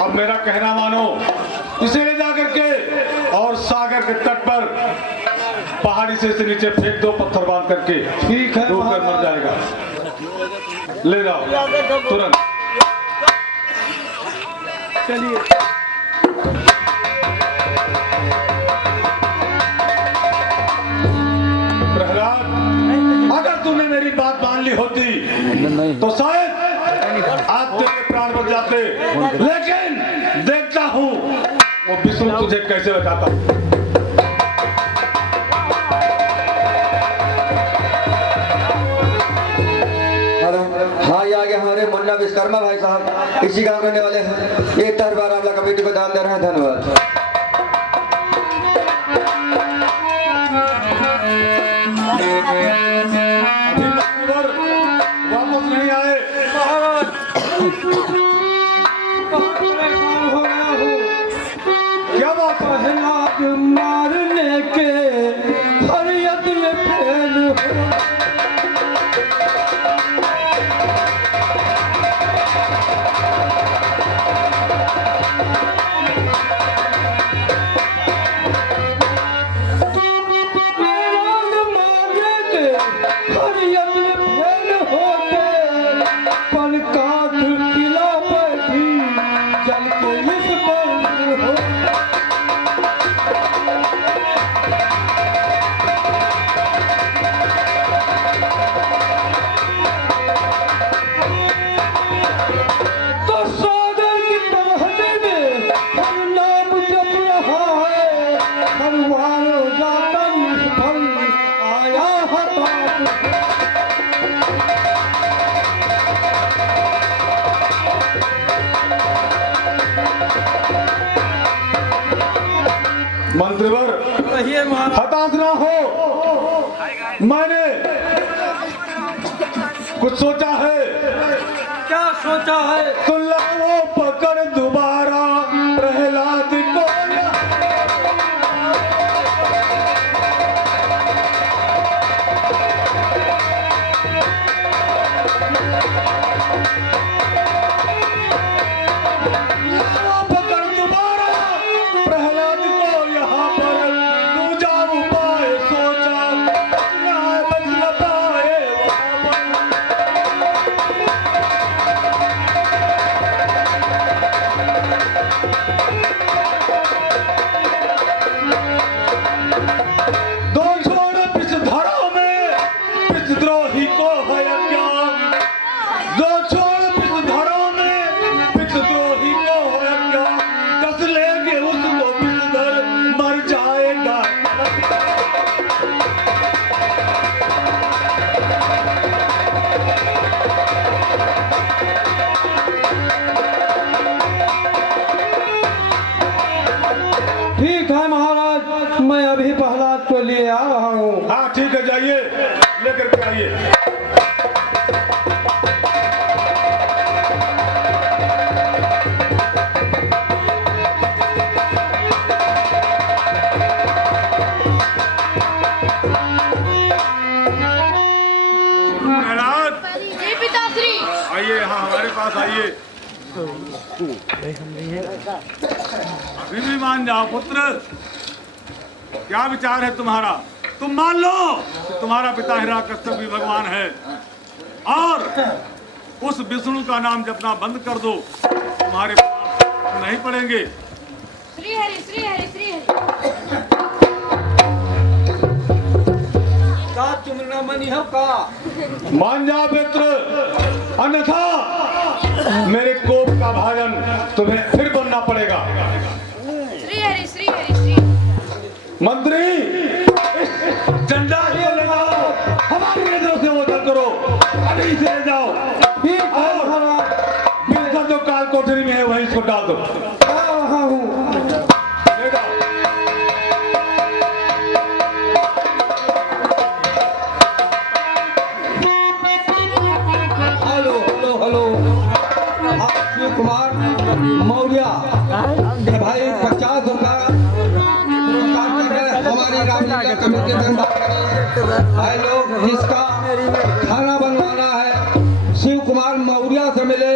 अब मेरा कहना मानो, इसे ले जाकर के और सागर के तट पर पहाड़ी से नीचे फेंक दो, पत्थर बांध करके। ठीक है, डूबकर मर जाएगा। ले जाओ तुरंत। चलिए। प्रहलाद, अगर तूने मेरी बात मान ली होती तो शायद आज तेरे प्राण बच जाते, लेकिन देखता हूँ वो विष्णु तुझे कैसे बचाता। हाँ, ये आगे हमारे मुन्ना विश्वकर्मा भाई साहब इसी गांव रहने वाले हैं। ये तरबार आमला कमेटी को दान दे रहे हैं। धन्यवाद। वापस नहीं आए। क्या बात है? प्रहलाद मारने के हरियत में फेल हो। मंत्रीवर, हताश ना हो। मैंने कुछ सोचा है। क्या सोचा है? तो लाओ पकड़ दोबारा प्रहलाद को। मैं अभी प्रहलाद को लिए आ रहा हूँ। हाँ ठीक है, जाइए लेकर के आइए। प्रहलाद, जी पिताश्री। आइए, हाँ हमारे पास आइए। अभी भी मान जाओ पुत्र। क्या विचार है तुम्हारा? तुम मान लो कि तुम्हारा पिता हिरण्यकश्यप भी भगवान है, और उस विष्णु का नाम जपना बंद कर दो, तुम्हारे पाप नहीं पड़ेंगे। श्री हरि श्री हरि श्री हरि। तुम न मनी हो का? मान जाओ मित्र, अन्यथा मेरे कोप का भाजन तुम्हें फिर बनना पड़ेगा। श्री हरि श्री हरि श्री। मंत्री, डंडा ही लगाओ, हमारी नजरों से ओझल करो, अभी से ले जाओ। और बिल्कुल जो काल कोठरी में है वहीं इसको डाल दो। ले जाओ। Hello hello hello, Shiv Kumar Maurya भाई 50 रुपया हमारी रामलीला कमेटी भाई लोग जिसका खाना बनवाना है, शिव कुमार मौर्य से मिले,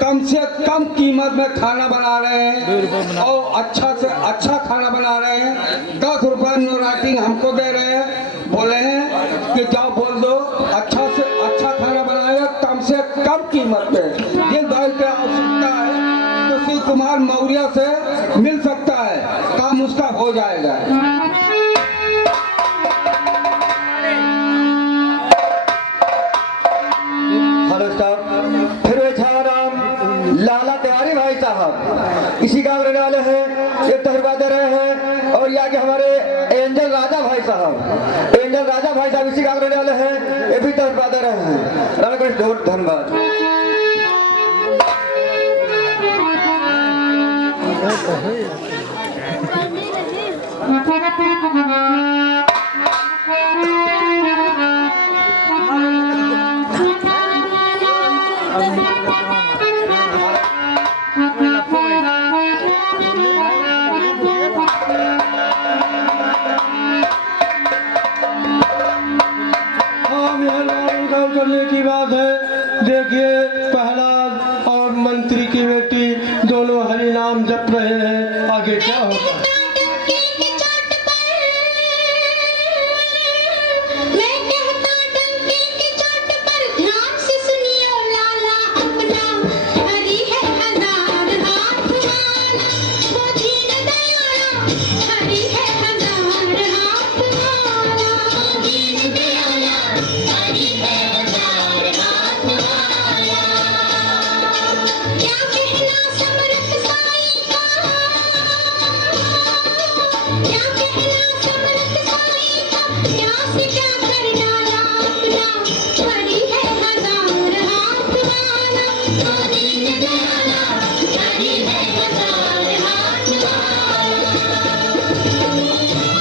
कम से कम कीमत में खाना बना रहे रहे हैं और अच्छा से अच्छा खाना बना रहे हैं। 10 रुपए नो राइटिंग हमको दे रहे हैं, बोले हैं कि जाओ बोल दो अच्छा से अच्छा खाना बनाएगा कम से कम कीमत पे। जिन दल पे आवश्यकता है तो शिव कुमार मौर्य से मिल सकता है, काम उसका हो जाएगा। हेलो स्टाफ, फिर वे छावाराम लाला तिवारी भाई साहब इसी गांव रहने वाले हैं, एक तहरबा दे रहे हैं। और ये आगे हमारे एंजल राजा भाई साहब, एंजल राजा भाई साहब इसी गांव रहने वाले हैं, ये भी तहरबा दे रहे हैं। राम कृष्ण बहुत धन्यवाद। करने की बात है। देखिए प्रहलाद और मंत्री की बेटी दोनों हरि नाम जप रहे हैं, आगे क्या होगा। Thank you.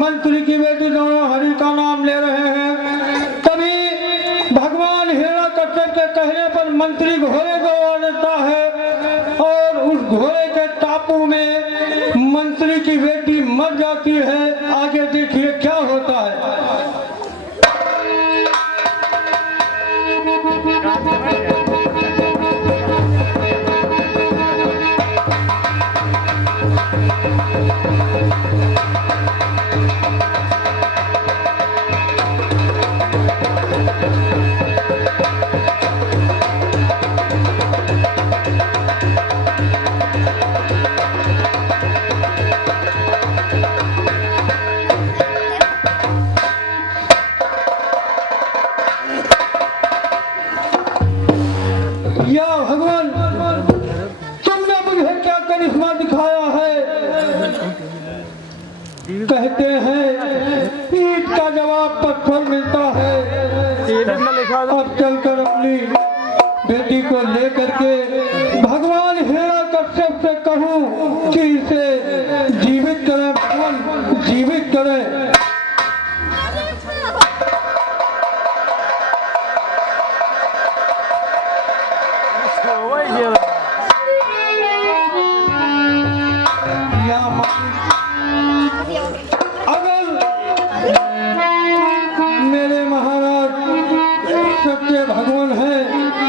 मंत्री की बेटी दोनों हरि का नाम ले रहे हैं। तभी भगवान हिरण्यकश्यप के कहने पर मंत्री घोड़े को देता है और उस घोड़े के टापू में मंत्री की बेटी मर जाती है। आगे देखिए क्या होता है। या भगवान, तुमने मुझे क्या करिश्मा दिखाया है। कहते हैं ईंट का जवाब पत्थर मिलता है। अब चलकर अपनी बेटी को लेकर के भगवान हिरण्यकश्यप से कहूं कि इसे जीवित करें, भगवान जीवित करें। अगर मेरे महाराज सच्चे भगवान हैं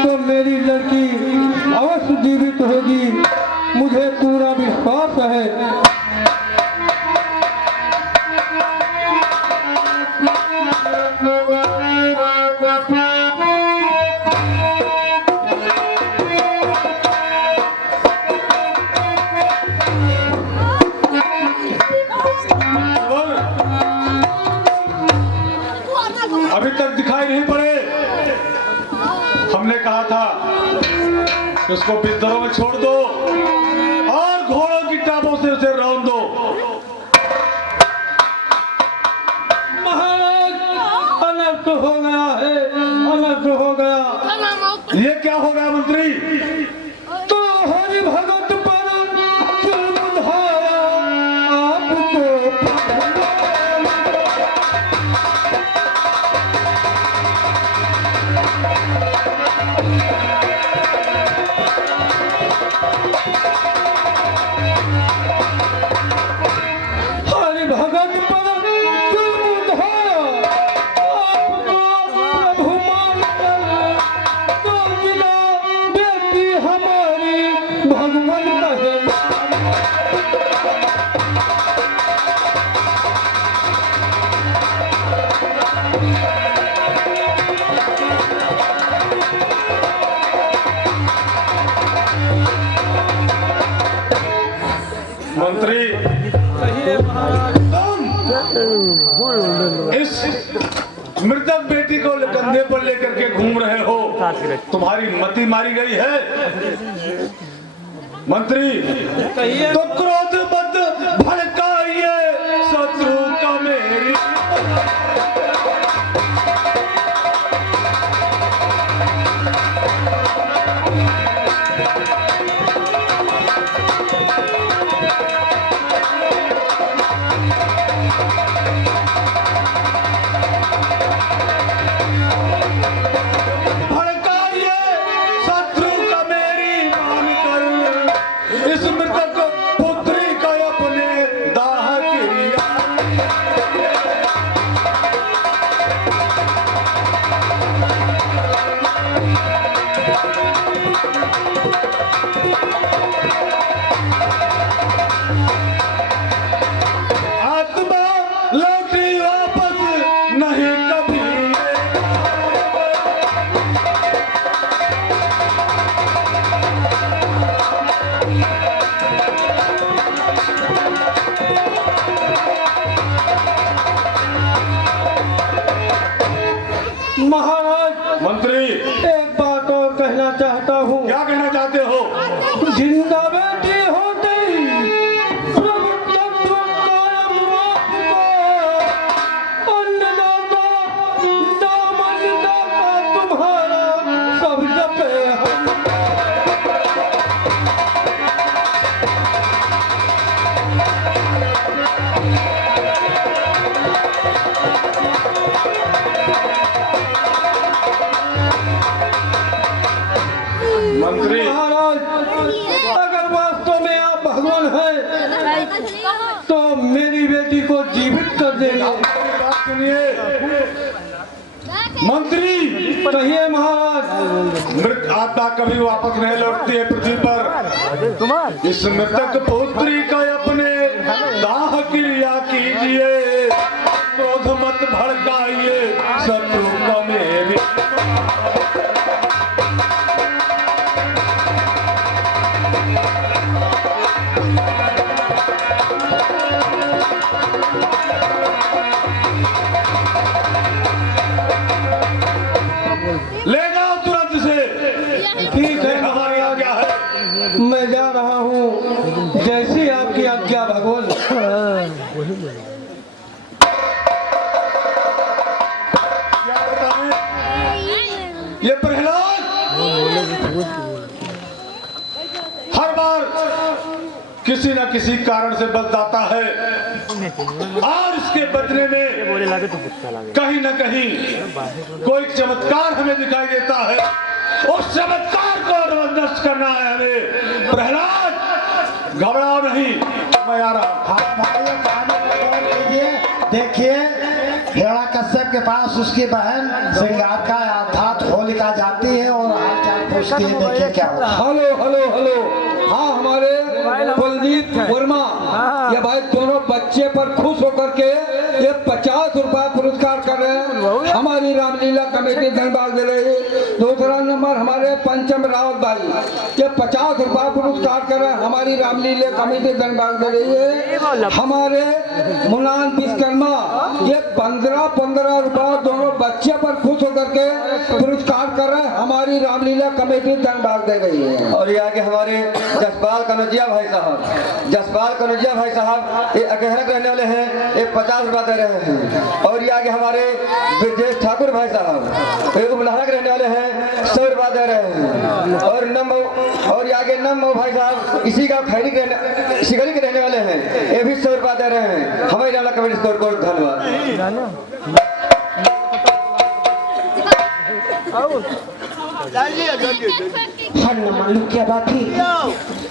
तो मेरी लड़की अवश्य जीवित होगी, मुझे पूरा विश्वास है। अभी तक दिखाई नहीं पड़े। हमने कहा था उसको बिस्तरों में छोड़ दो और घोड़ों की टापों से उसे रौंद दो। महाराज अनर्थ हो गया है, अनर्थ हो गया। ये क्या हो गया मंत्री? तो हरि भगत पर जुल्म ढाया आपको। हरि भगत पर जुल्म ढाया आपको प्रभु मानकर, तो जिला बेटी हमारी भगवान कहे। मंत्री, इस मृतक बेटी को कंधे पर लेकर के घूम रहे हो, तुम्हारी मति मारी गई है। मंत्री, तो क्रोध मत भड़काइए शत्रु का मेरी। भड़काइए शत्रु का मेरी मानकर, इस मृतक पुत्री का अपने दाह किया। आत्मा लौटी वापस नहीं कभी। महाराज, मंत्री, एक बात और कहना चाहता हूँ। क्या कहना चाहते हो? जिंदा बेटी होते ही प्रभु तत्व कायम वापस, अन्नदाता दामनदाता तुम्हारा सब जपे हम। बेटी को जीवित कर देंगे। बात सुनिए मंत्री, कहिए महाराज। मृत आत्मा कभी वापस नहीं लौटती है पृथ्वी पर। इस मृतक पुत्री का अपने दाह क्रिया कीजिए, क्रोध मत भड़काइए, शत्रु को मेरी। ले जाओ तुरंत से। ठीक है हमारी आज्ञा है। मैं जा रहा हूँ, जैसी आपकी आज्ञा भगवान। क्या बताएं? ये प्रहलाद हर बार किसी न किसी कारण से बदलाता है और इसके बदले में कहीं न कहीं कोई चमत्कार हमें दिखाई देता है। उस चमत्कार को नष्ट करना है हमें। प्रहलाद घबराओ नहीं, मैं आ रहा हूं। देखिए हिरण्यकश्यप के पास उसकी बहन श्रृंगार का अर्थात होलिका जाती है और हालचाल पूछती है। देखिए क्या होता है। Hello hello hello. हाँ, हमारे कुलदीप वर्मा ये भाई दोनों बच्चे पर खुश होकर के ये 50 रुपया पुरस्कार कर रहे हैं। हमारी रामलीला कमेटी धन्यवाद दे रही है। दूसरा नंबर हमारे पंचम रावत भाई ये 50 रुपया पुरस्कार कर रहे हैं। हमारी रामलीला कमेटी धन्यवाद दे रही है। हमारे मुनान विश्वकर्मा ये 15 रुपया दोनों बच्चे पर खुश होकर के पुरस्कार कर रहे हैं। हमारी रामलीला कमेटी धन्यवाद दे रही है। और ये आगे हमारे जसपाल कनौजिया भाई साहब, जसपाल कनौजिया भाई साहब ये अगहरक रहने वाले हैं, ये 50 रुपया दे रहे हैं। और ये आगे हमारे ब्रजेश ठाकुर भाई साहब ये उमलहरा के रहने वाले हैं, 100 रुपया दे रहे हैं। और ये आगे नम भाई साहब इसी का खैरी के शिकरी के रहने वाले हैं, ये भी 100 रुपया दे रहे हैं। हमारी रामला कमेटी को धन्यवाद। हाँ न मालूम क्या बात थी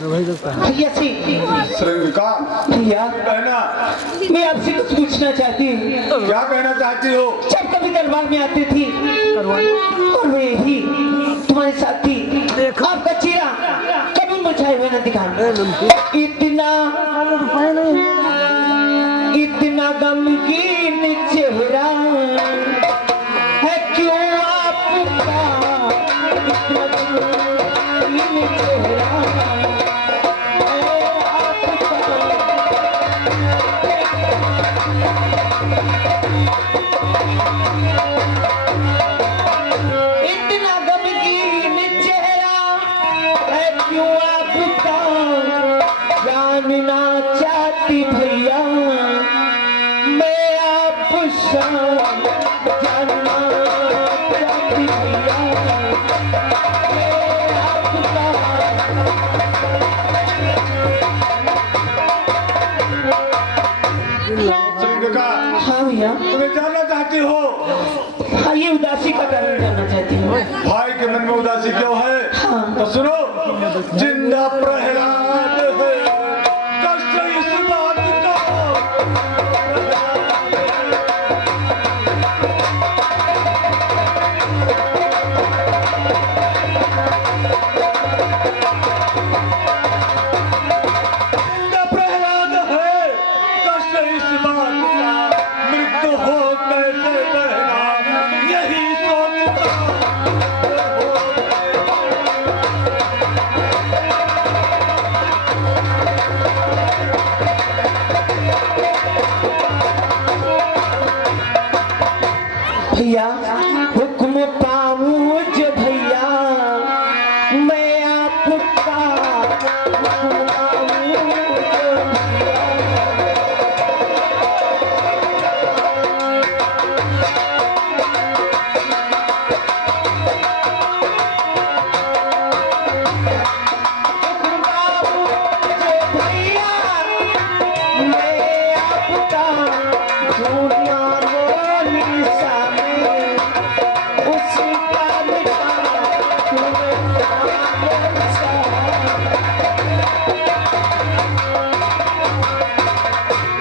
भैया सी श्रृंगा भैया, कहना, मैं आपसे कुछ पूछना चाहती हूँ। क्या कहना चाहती हो? जब कभी दरबार में आती थी और मैं भी तुम्हारे साथ थी, आपका चेहरा कभी मुझाए हुए न दिखा। इतना गमगीन चेहरा है क्यों आपका, इतना गमगीन चेहरा है आपका। इतना गमगीन चेहरा है क्यों आपका, जानना चाहती भैया मैं आपसे, जानना चाहती भैया मैं आपका। श्रृंगा हाँ भैया, तुम्हें जानना चाहती हो हाँ ये उदासी का कारण जानना चाहती हूँ। भाई के मन में उदासी क्यों है? तो सुनो, जिंदा प्रहलाद है, कष्ट इस बात का। जिंदा प्रहलाद है, कष्ट इस बात का, मृत्यु हो कैसे बहना, यही सोचता। भैया हुक्म पाऊं जो भैया मैं आपका, हुक्म पाऊं जो भैया मैं आपका, दुनिया में सामने उसका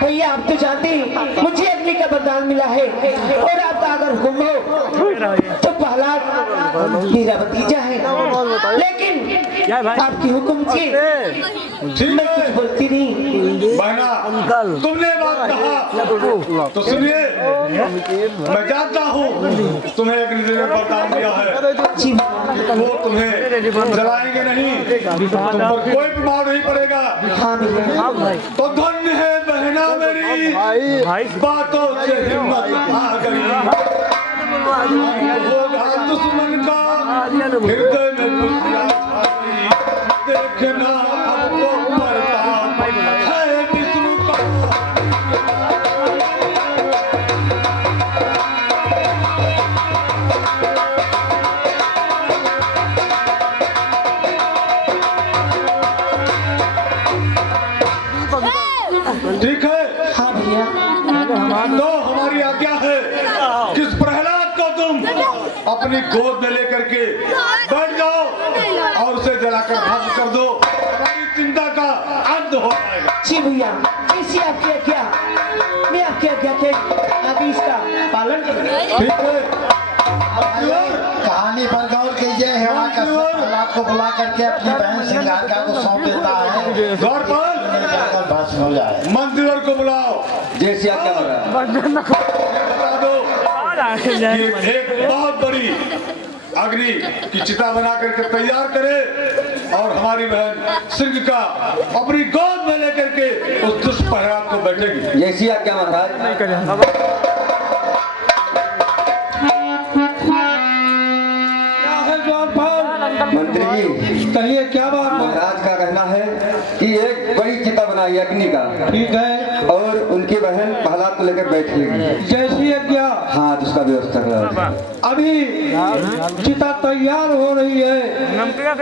भैया आप तो जानते नाते मुझे अग्नि का वरदान मिला है और आपका अगर हुक्म हो तो प्रहलाद मेरा भतीजा है, लेकिन आपकी हुक्म से मैं कुछ बोलती नहीं। बहना तुमने बात कहा तो सुनिए, मैं जानता हूँ तुम्हें एक ने वरदान दिया है, जी वो तुम्हें जलाएंगे नहीं, तुम पर कोई प्रभाव नहीं पड़ेगा। हाँ भैया। तो धन्य है बहना मेरी, बातों से हिम्मत आ गई। होगा दुश्मन का हृदय में खुशियाँ आ गई। देखना हमको प्रताप है विष्णु का। ठीक है। हाँ भैया। तो हमारी आज्ञा है कि इस प्रहलाद को तुम अपनी गोद में लेकर के बैठ जाओ और उसे जलाकर भस्म कर दो, हमारी चिंता का अंत हो जाएगा। जी भैया, इसी आपकी आज्ञा, मैं आपकी आज्ञा के आदेश का पालन करूँगा। ठीक है। कहानी पर गौर कीजिए। हेवा का प्रहलाद को बुला करके अपनी बहन सिंगारिका को सौंप देता है। गौर पर भस्म हो जाए। मंत्रीवर को बुलाओ, जैसी आज्ञा बता दो कि एक बहुत बड़ी अग्नि की चिता बना करके तैयार करे और हमारी बहन सिंह का अपनी गोद में लेकर के उस दुष्ट प्रहलाद को बैठेगी। जैसी आज्ञा महाराज। क्या है द्वारपाल? मंत्री जी, कहिए क्या बात है? महाराज का कहना है कि एक बड़ी चिता बनाई अग्नि का, ठीक है, और उनकी बहन प्रहलाद को लेकर बैठ लेगी। जैसी आज्ञा। हाँ, तो उसका व्यवस्था करा। अभी चिता तैयार हो रही है।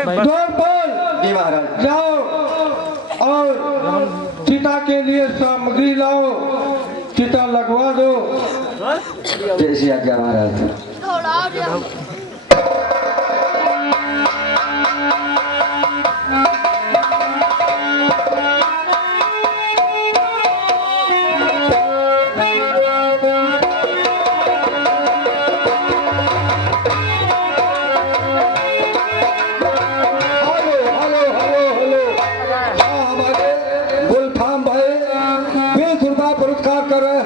द्वारपाल जी महाराज। जाओ और चिता के लिए सामग्री लाओ, चिता लगवा दो। जैसी आज्ञा महाराज। थोड़ा और जाओ।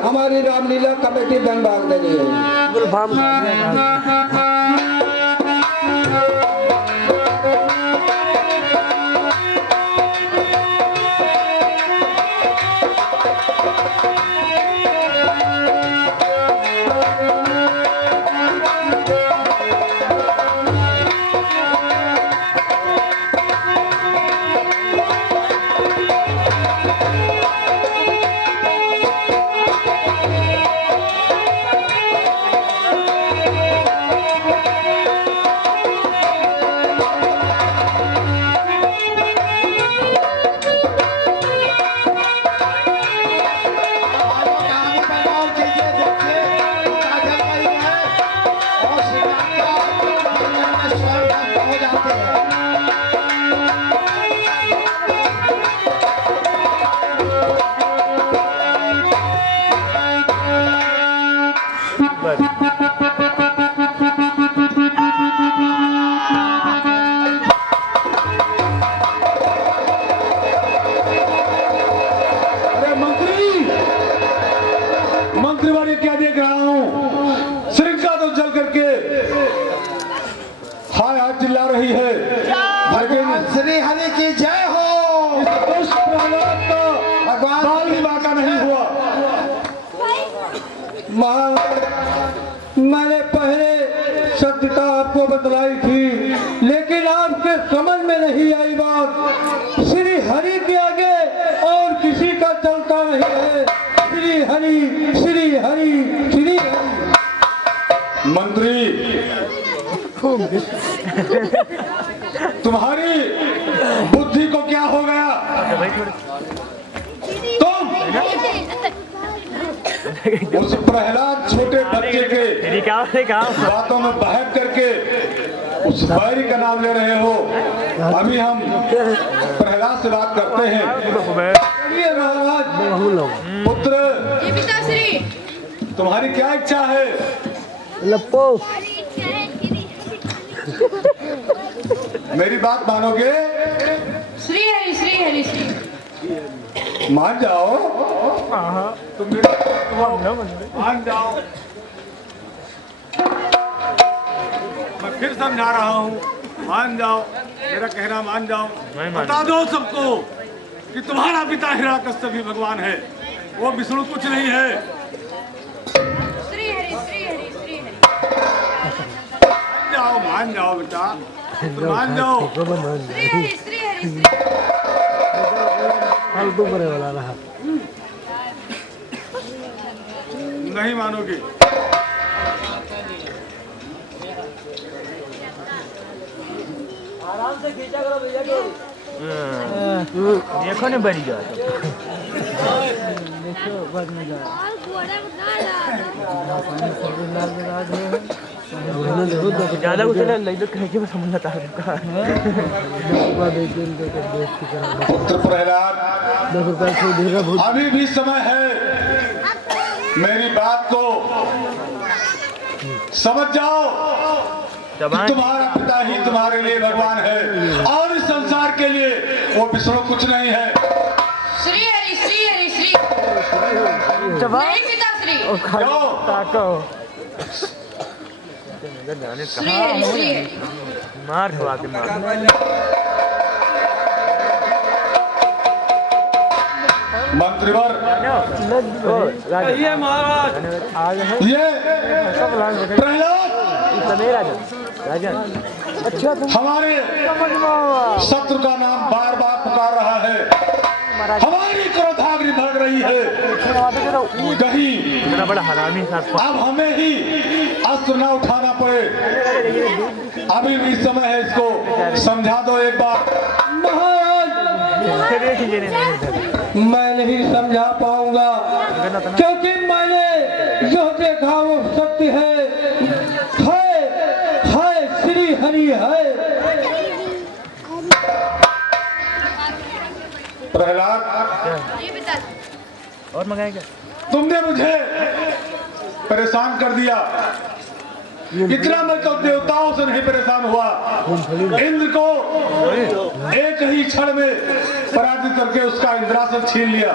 हमारी रामलीला कमेटी धन भाग दे रही है। मंत्रीवाड़ी क्या देख रहा हूँ, श्रृंखला तो जल करके हाय हाय चिल्ला रही है। भगवान श्री हरि की जय हो। इस दुष्ट प्रहलाद का भगवान बाल विवाह का नहीं हुआ। मैंने पहले सत्यता आपको बतलाई थी, लेकिन आपके समझ में नहीं आई बात। श्री हरि के आगे और किसी का चलता नहीं है। श्री हरि, श्री हरि, श्री हरि। मंत्री, तुम्हारी बुद्धि को क्या हो गया? तुम उस प्रहलाद छोटे बच्चे के बातों में बहक करके उस बैरी का नाम ले रहे हो। अभी हम प्रहलाद से बात करते हैं। महाराज पुत्र, तुम्हारी क्या इच्छा है? लप्पो मेरी बात मानोगे? श्री हरि श्री हरि श्री। मान जाओ। तुम मान जाओ। मैं फिर समझा रहा हूँ, मान जाओ, मेरा कहना मान जाओ। बता दो सबको कि तुम्हारा पिता हिरण्यकश्यप भी भगवान है, वो विष्णु कुछ नहीं है। श्री हरि श्री हरि श्री हरि। मान जाओ बेटा, तो मान जाओ। श्री हरि श्री हरि श्री। फालतू करे वाला रहा। नहीं मानोगे? देखो ने बड़ी जा देखो बाद में जा और घोड़ा बना ज्यादा कुछ ले लो कहीं के समझ आता है पुत्र प्रहलाद, 10 रुपए से देगा बहुत। अभी भी समय है, मेरी बात को समझ जाओ कि तुम्हारा पिता ही तुम्हारे लिए भगवान है और इस संसार के लिए वो विष्णु कुछ नहीं है। श्री हरि श्री हरि श्री। नहीं पिताश्री। श्री हरि श्री हरि। मार हुआ के मार मंत्रीवर, ये महाराज ये प्रहलाद राजन अच्छा तुम हमारे शत्रु का नाम बार बार पुकार रहा है, हमारी क्रोधाग्नि भड़क रही है। कहीं इतना बड़ा हरामी साहब अब हमें ही अस्त्र न उठाना पड़े। अभी भी समय है, इसको समझा दो एक बार। मैं नहीं समझा पाऊंगा क्योंकि मैंने जो देखा वो सत्य है श्री हरि है। प्रहलाद, ये पिताश्री। और मंगाएगा तुमने मुझे परेशान कर दिया। इतना मैं तो देवताओं से नहीं परेशान हुआ, इंद्र को एक ही क्षण में पराजित करके उसका इंद्रासन छीन लिया,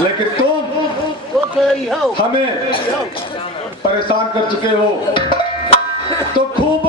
लेकिन तुम हमें परेशान कर चुके हो। तो खूब